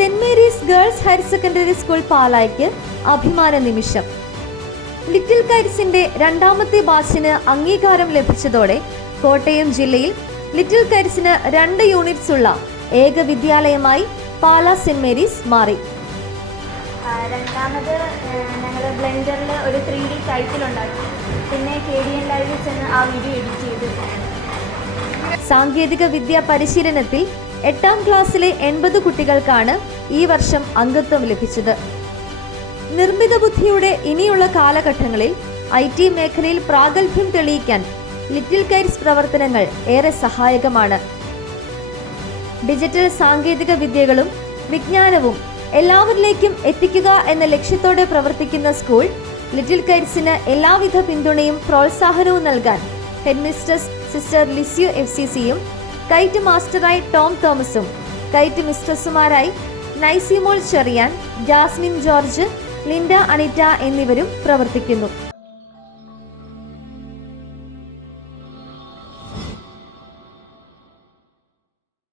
Saint Mary's girls higher secondary school പാലായ്ക്ക് അഭിമാന നിമിഷം. Little കൈറ്റ്സിന്റെ രണ്ടാമത്തെ ബാച്ചിന് അംഗീകാരം ലഭിച്ചതോടെ കോട്ടയം ജില്ലയിൽ ലിറ്റിൽ കൈറ്റ്സിന് രണ്ട് യൂണിറ്റ്സ് ഉള്ള ഏക വിദ്യാലയമായി പാല സെന്റ് മേരീസ് മാറി. രണ്ടാമത് ഞങ്ങൾ ബ്ലെൻഡറിൽ ഒരു ത്രീ ഡി ടൈറ്റിൽ ഉണ്ടാക്കി. പിന്നെ കെ ഡി എൻ ലൈവിൽ ചെന്ന് ആ വീഡിയോ എഡിറ്റ് ചെയ്തു. സാങ്കേതിക വിദ്യ പരിശീലനത്തിൽ എട്ടാം ക്ലാസ്സിലെ എൺപത് കുട്ടികൾക്കാണ് ഈ വർഷം അംഗത്വം ലഭിച്ചത്. നിർമ്മിത ബുദ്ധിയുടെ ഇനിയുള്ള കാലഘട്ടങ്ങളിൽ ഐ ടി മേഖലയിൽ പ്രാഗൽഭ്യം തെളിയിക്കാൻ ലിറ്റിൽ കൈറ്റ്സ് പ്രവർത്തനങ്ങൾ ഏറെ സഹായകമാണ്. ഡിജിറ്റൽ സാങ്കേതിക വിദ്യകളും വിജ്ഞാനവും എല്ലാവരിലേക്കും എത്തിക്കുക എന്ന ലക്ഷ്യത്തോടെ പ്രവർത്തിക്കുന്ന സ്കൂൾ ലിറ്റിൽ കൈറ്റ്സിന് എല്ലാവിധ പിന്തുണയും പ്രോത്സാഹനവും നൽകാൻ headmistress sister Lisieux F C സിയും കൈറ്റ് മാസ്റ്ററായി ടോം തോമസും കൈറ്റ് മിസ്ട്രസുമാരായി നൈസിമോൾ ചെറിയാൻ ജാസ്മിൻ ജോർജ് ലിൻഡ അനിറ്റ എന്നിവരും പ്രവർത്തിക്കുന്നു.